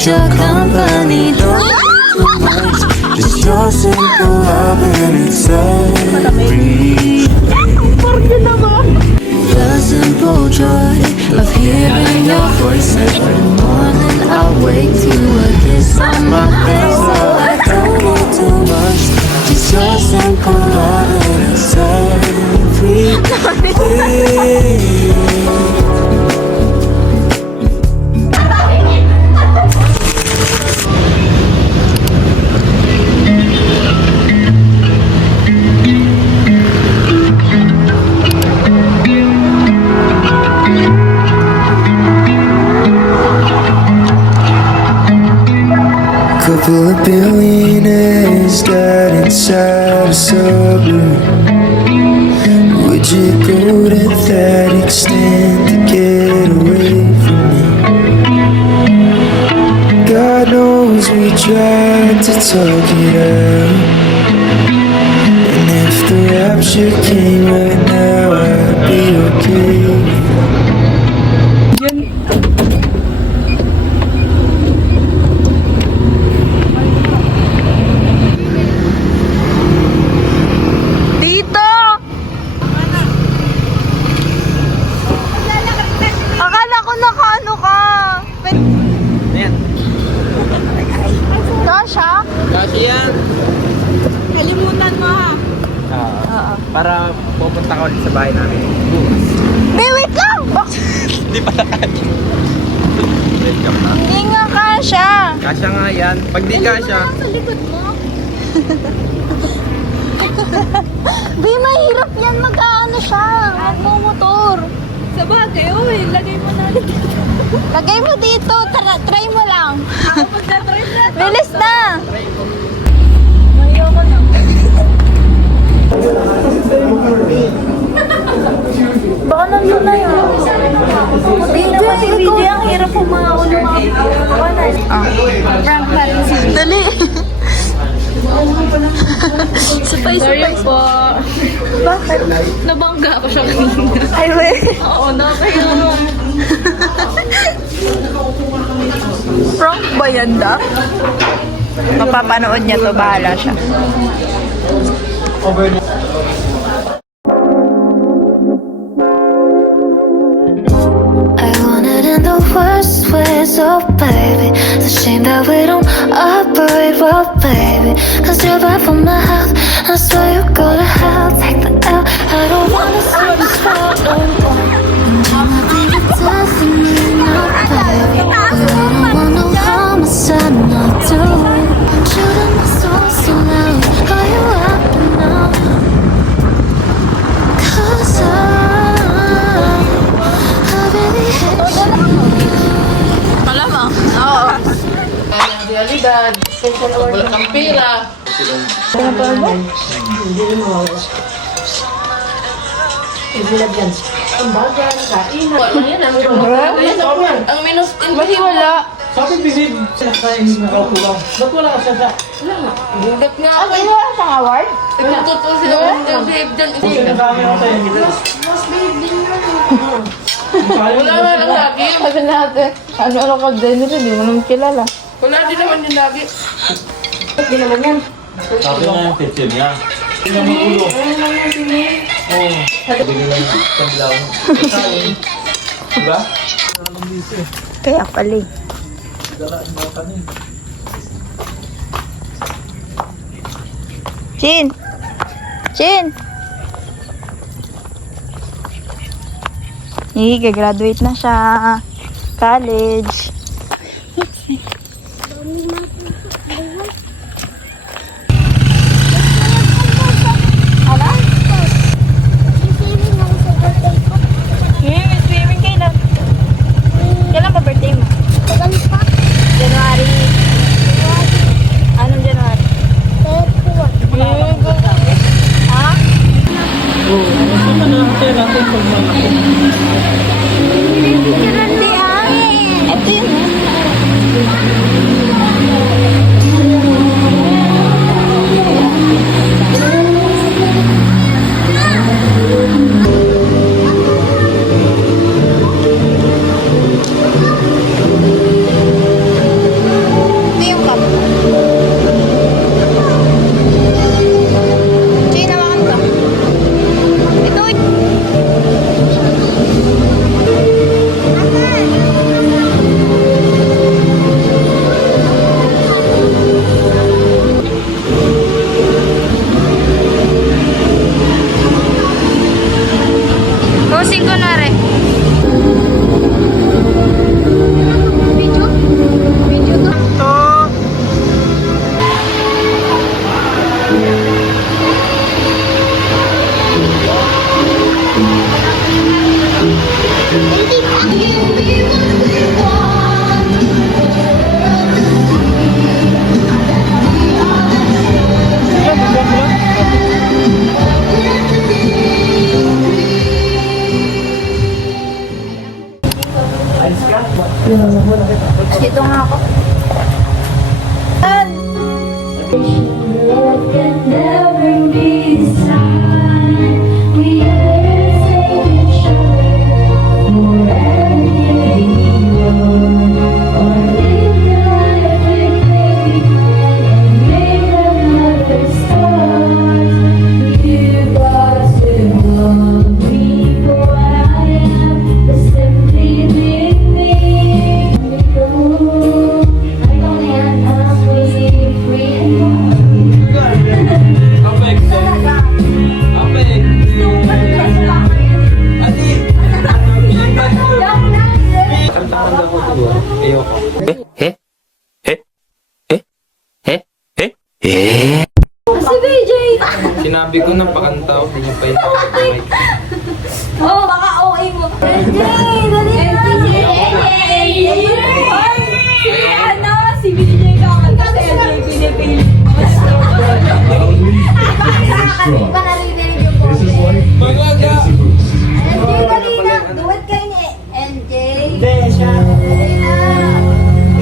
need your company. Don't need too much, just your simple love and it's everything. The simple joy of hearing your voice every morning. I wake to a kiss on my face. So I don't need too much, just your simple love and it's everything. Couple of billionaires died inside a suburb. Would you go to that extent to get away from me? God knows we tried to talk it out, and if the rapture came right now, I'd be okay. Kalimutan mo ha. Para pupunta ka ulit sa bahay namin. Wait lang! Hindi pa nakasya. Welcome na. Hindi nga kasha. Kasya nga yan. Pag di kasya. Sa likod mo. Di, mahirap yan mag-ano siya. Mag-motor. Sa bagay, uy. Lagay mo na dito. Lagay mo dito. Try mo lang. Ako magta-try na. Bilis na. Ayoko na. Baka nandun na yun. Hindi, ang hirap po mga ulo. Prank pa rin si Dali. Sorry po. Bakit? Nabangga ako siya kanina. Ay, wait. Oo, nakaya mo. Prank ba yan da? Mapapanood niya to, bahala siya. I want it in the worst ways, oh baby. It's a shame that we don't operate well, baby. Cause you're bad for my health, I swear you go to hell. Take the L, I don't wanna see you fall no more. And you might be the death of me, no baby. But I don't want no homicide, no dude. Shooting my soul so loud, are you happy now? Cause I really hate you. Malamang? Oo. Realidad, wala kang pera. Ambagan, kainan. Ano yan? Ang minus in wala. Sabi bilib sinakain na kaukulang. Ba't wala ka sa Gugat nga ako. Ano wala siyang award? Nagtututo sila ng babe dyan. sinakain ako sa'yo? Wala nga lang lagi. Sabi natin, ano ka din nila, hindi mo naman kilala. Wala din naman yung lagi. Hindi naman yan. Sabi nga yung teacher niya. Hindi naman ulo. Oo. Sabi nila yung kandilaw. Diba? Kaya pala eh. Chin! Chin! Gagraduate na siya. College. Kailan pa birthday mo? January. Anong January? Ha? Ano natin natin pag malaki? Hindi ah. Ito yun. Dito nga ako. Love can never be the same. We better save each other forever, or live the life we think and make another start. You got to love me for what I am, but simply leave me. I don't have to be free anymore. Apek. Apek. Adi. Kanta-kanta ko ito. Ayoko. Si BJ! Sinabi ko na pakanta ako. Hindi niyo pa yun. Oh, baka okay mo. BJ! Dali na! Si ano? Si BJ kakanta si LJ pinipili. Hindi pa narinig yung boses. Magaga. LJ, dali na! Duwat kayo ni LJ. Dali na!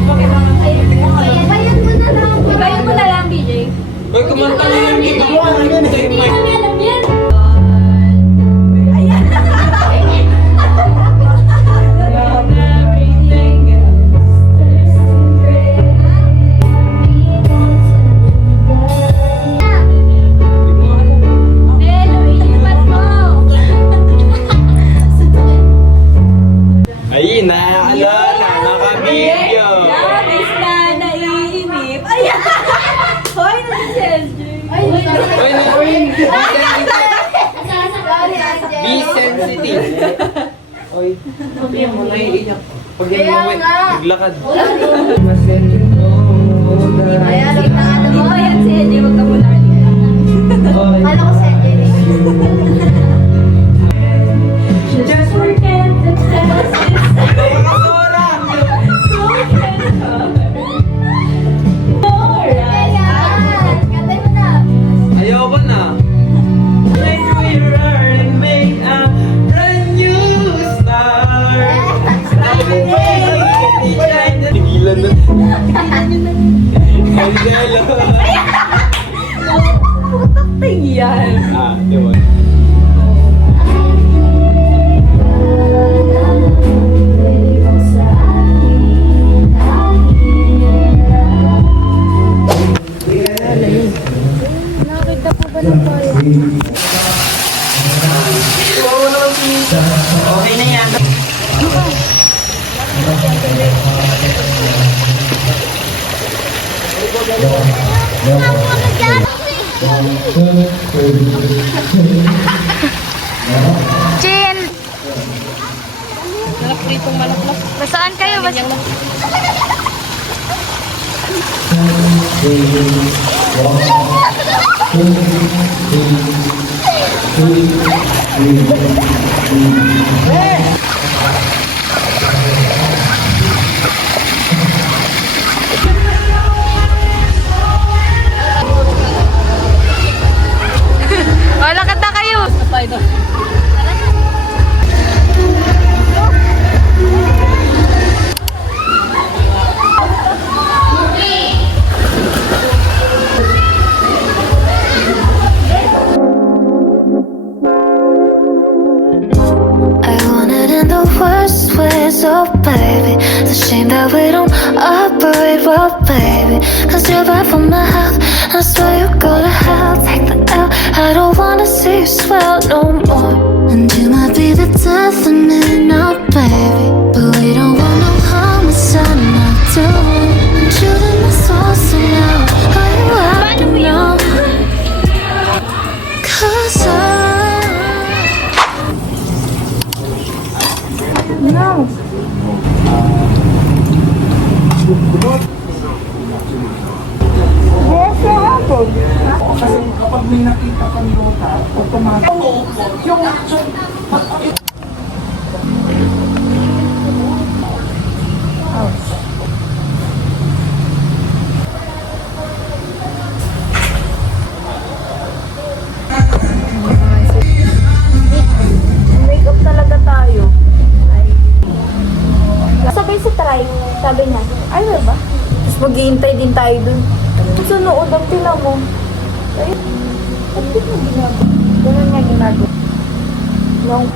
Bayan mo na lang. Bayan mo na lang, BJ. Uy, kumanta na yung dito. Hindi namin alam yan. Ay, nakabidyo. Labis na naiinip. Ayan! Hoy, nasa si LJ. Uy, Sorry, LJ. be sensitive. Uy, sabihin mo, naiiyak. Pag Kaya umuwi, nga. maglakad. Ayan, ano mo? Ayan si LJ, wag ka muna. Kala ko si LJ. Just forget the past. Kantay mo na. Ayoko na. Tigilan na. Ay, hello. Putak tingyan. Diba? Nakita po ba ng tayo? Okay na yan. Chin! Nasaan kayo? Lakad na kayo! I want it in the worst ways, oh baby. It's a shame that we don't operate well, baby. Cause you're bad for my health. I swear you go to hell, take the L. I don't wanna see you swell no more. And you might be the death of me now, baby. But we don't want no homicide, not doing. I'm shooting my soul, so now are you happy now? Cause Make up talaga tayo. Sabay si Try. Naghihintay din tayo dun. Sa nood ang tila mo. Ay, ba't di mo ginagawa? Ganun nga ginagawa. Yung...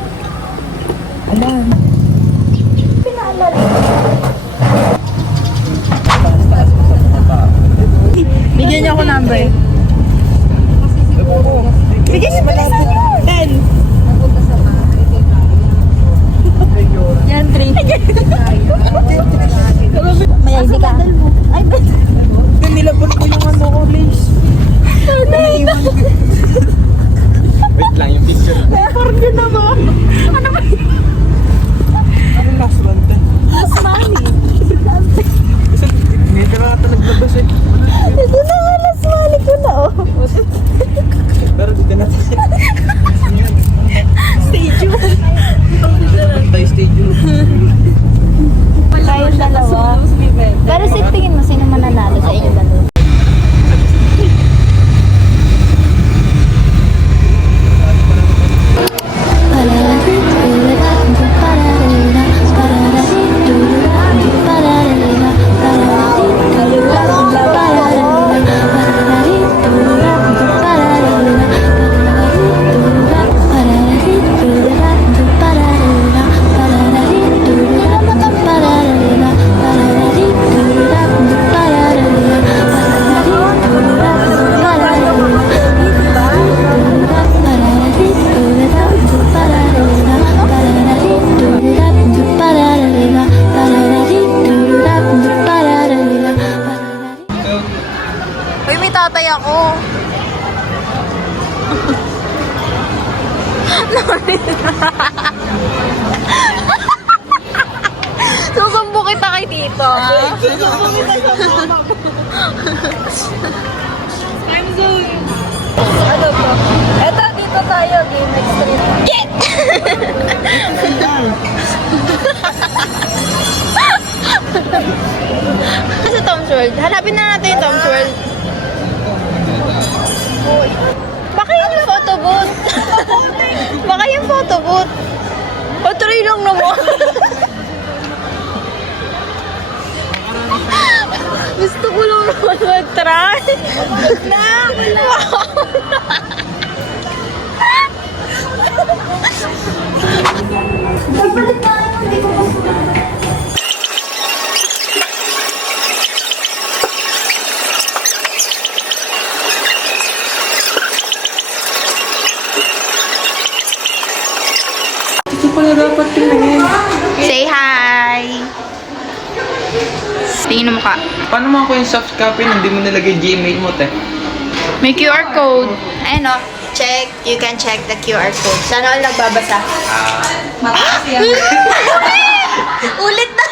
Alam. Pinaalala. Bigyan niyo ako number. Sige, bilisan niyo. 10. Yan, 3. May ID ka? Ay, bet. Nilabot ko yung ano ko, Liz. Naiwan ko. Wait lang, yung picture. Parang yun na ba? Ano ba? Anong last one ka? Last money. Medyo na ata naglabas eh. Ito na nga, last money ko na, oh. Pero dito na tayo. Stage 1. Tayo stage yun. Tayong dalawa. Pero tingin mo, sino mananalo sa inyo dalawa? Uy, may tatay ako. Susumbo kita kay Tito. Susumbo kita sa mama ko. I'm so... Ano po? Eto, dito tayo. Game Extreme. Get! Sa Tom's World. Hanapin na natin yung Tom's World. Baka yung photo booth. Baka yung photo booth. O, tuloy lang naman. Gusto ko lang naman mag-try. Na! Nagpalit na ako. Hindi ko pa. Ito pala dapat tingnan. Say hi! Tingin mo ka. Paano mo ako yung soft copy na hindi mo nilagay Gmail mo, te? May QR code. Ayun o. Check. You can check the QR code. Sana all nagbabasa. Mataas yan. Ulit na.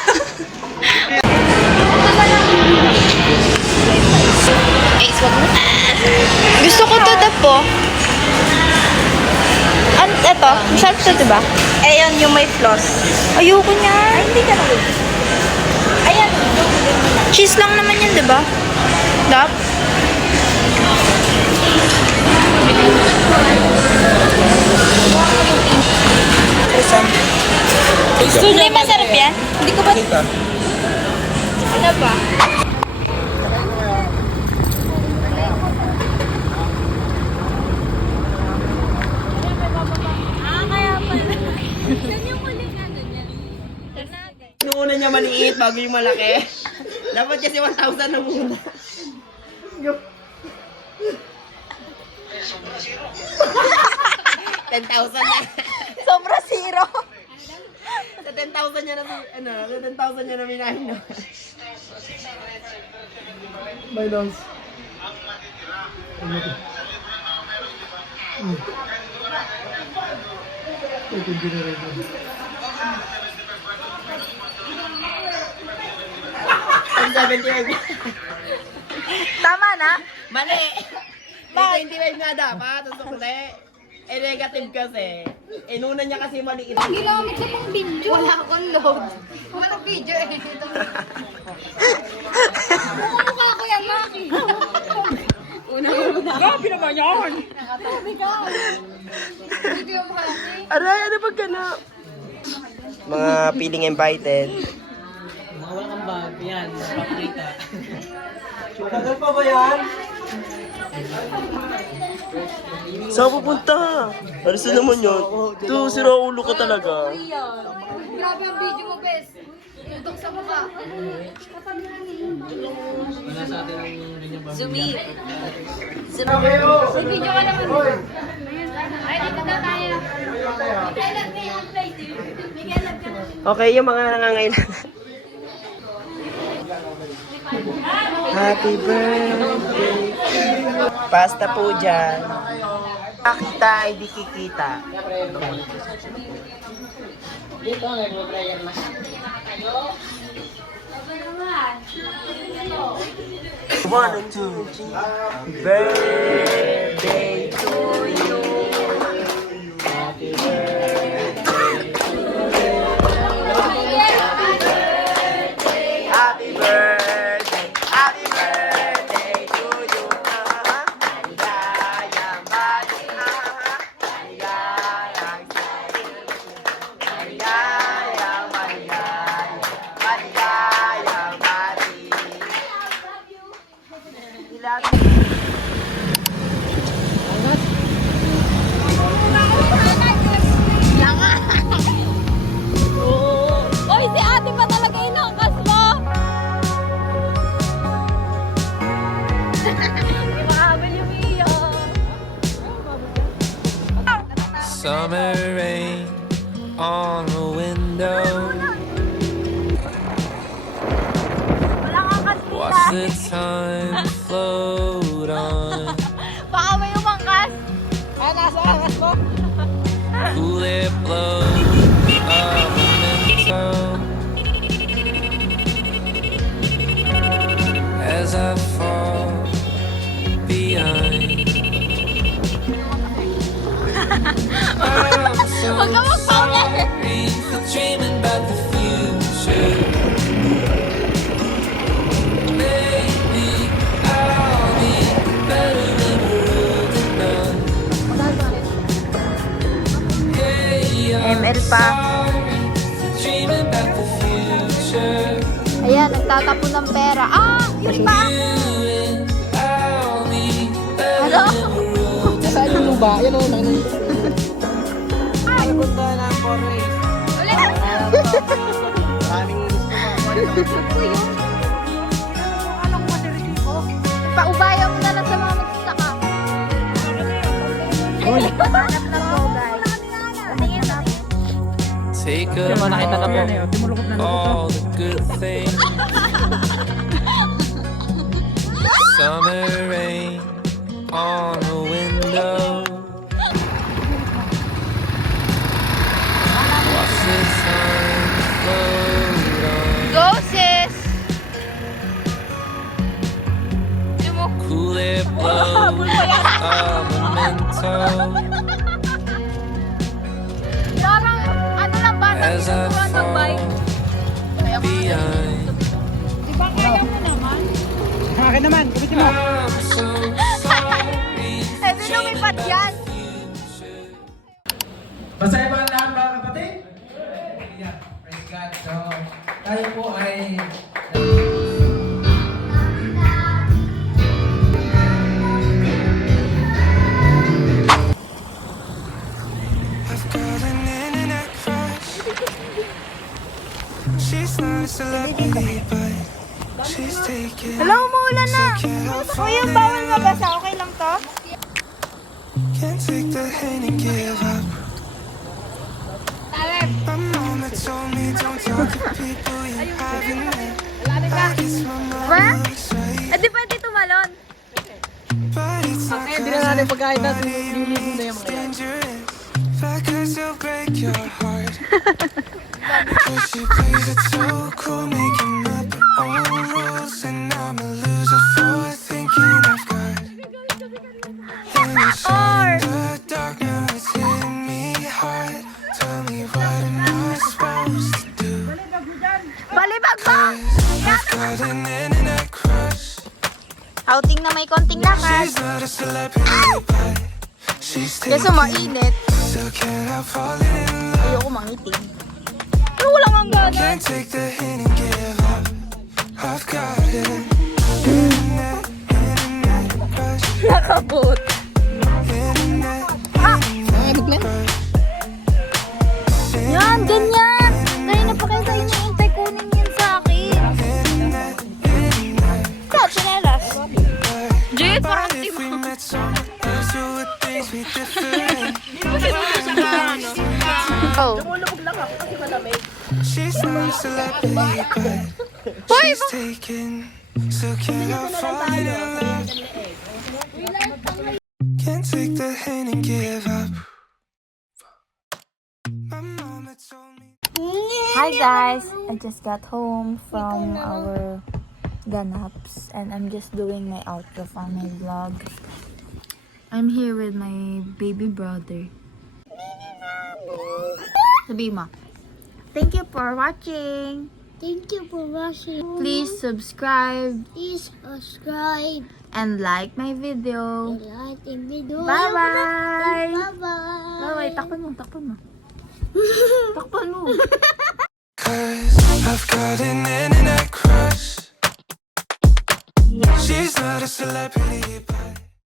Gusto ko to po. Eto, masarap to, diba? Ayan, yung may floss. Ayoko niya. Ay, hindi ka naman. Ayan. Cheese lang naman yun, diba? Dap? Hindi masarap yan? Hindi ko ba... Ano ba? Yung una niya maliit bago yung malaki. Dapat kasi 1,000 na muna. 10,000 na. Sobra zero. Sa 10,000 niya na, ano, sa 10,000 niya na minahin na. By those. Tama na? Mali! Bakit? 25 nga dapat, ang sukli. Eh, negative kasi. Eh, nuna niya kasi maliit. Ginamit na pang video. Wala akong load. Walang video eh. Mukha ko yan, Maki. Una. Grabe naman yan! Nakatabi ka. Video mo kalaki. Aray, ano pag ganap? Mga feeling invited. welcome back. Yan, papakita. Tagal pa ba yan? Saan pupunta? Alis na naman yun. Ito, sira ulo ka talaga. Grabe ang video mo, bes. Tutok sa mukha. Wala sa atin ang ganyan ba? Zumi. May video ka naman. Ay, dito na tayo. Okay, yung mga nangangailangan. Happy birthday. Pasta po dyan. Kakita ay di kikita. Dito, nagpa-prayer na. One and two, three. Happy birthday to you. Happy birthday to you. Happy birthday, happy birthday to you. Maligayang bati. Maligayang maligayang maligayang bati. Oy, si ate pa talaga inangkas mo. Hindi makahabol yung iyo. Summer rain on the window. Wala kang kasita. Watch the time float on. Baka may umangkas. Ah, nasa angas mo? Cool it blow. A memento. As I fall behind. I'm so Huwag ka mag-powder. sorry for dreaming about the future. Maybe I'll be better than world enough. Hey, I'm ML pa. sorry for dreaming about the future. Ayan, nagtatapon ng pera. Ah, yun pa. You and I'll be better Ano? than world Saan yung luba? Yan o, nakinig. Ay, Punta na ang Corey. ulit. Maraming gusto ko. Kuyo. Anong madiriti ko? Paubaya mo na lang sa mga magsasaka. Ay, hanap na po, guys. Tingin na. Take a Diba nakita ka po? heart, all the good things. Summer rain on the window. Watch the time float on. Go, sis! Cool it blow. A memento. Parang, ano lang ba? As I Magbike. fall behind. Di ba kaya mo naman? Akin naman, kumitin mo. I'm so sorry for Eh, di lumipat yan. Masaya ba ang lahat mga kapatid? Yeah, praise God. So, tayo po ay... I've got an internet crush. She's not a celebrity, but she's taking. Hello, umuulan na. Can't help Kuya, bawal mabasa. Okay lang to? Can't take the hint and give up. My mama told me don't talk to people you haven't met. I guess my Where? mama was right, Eh, di pwede tumalon. but it's not Hindi na natin pagkain natin. Liligo na yung mga yan. dangerous. That could still break your heart. But she plays it so cool, making up her own rules, and I'm a loser for thinking I've got. And it's in the dark now, it's hitting me hard. Tell me what am I supposed to do? Balibag mo! I've got an internet crush. Outing na may konting lakas. She's not a celebrity, but she's Kaso mainit. still can't help falling in love. Ayoko mangitim. Pero wala kang gana. Can't take the hint and give up. I've got it. Internet crush. Nakabot. Internet Yan, ganyan. Kaya na pa kayo sa iniintay, kunin yan sa akin. Ikaw, chinelas. Jay, parang if we met someone else who would things be different. Oh. She's not a celebrity, but she's taken. So can I fall in love? Can't take the hint and give up. My mama told me. Hi guys, I just got home from our ganaps and I'm just doing my outro for my vlog. I'm here with my baby brother. Sabi mo. Thank you for watching. Thank you for watching. Please subscribe Please subscribe. and like my video. Like the video. Bye bye. Bye bye. Bye bye. Takpan mo, takpan mo. Takpan mo. Cause I've got an internet crush. She's not a celebrity, but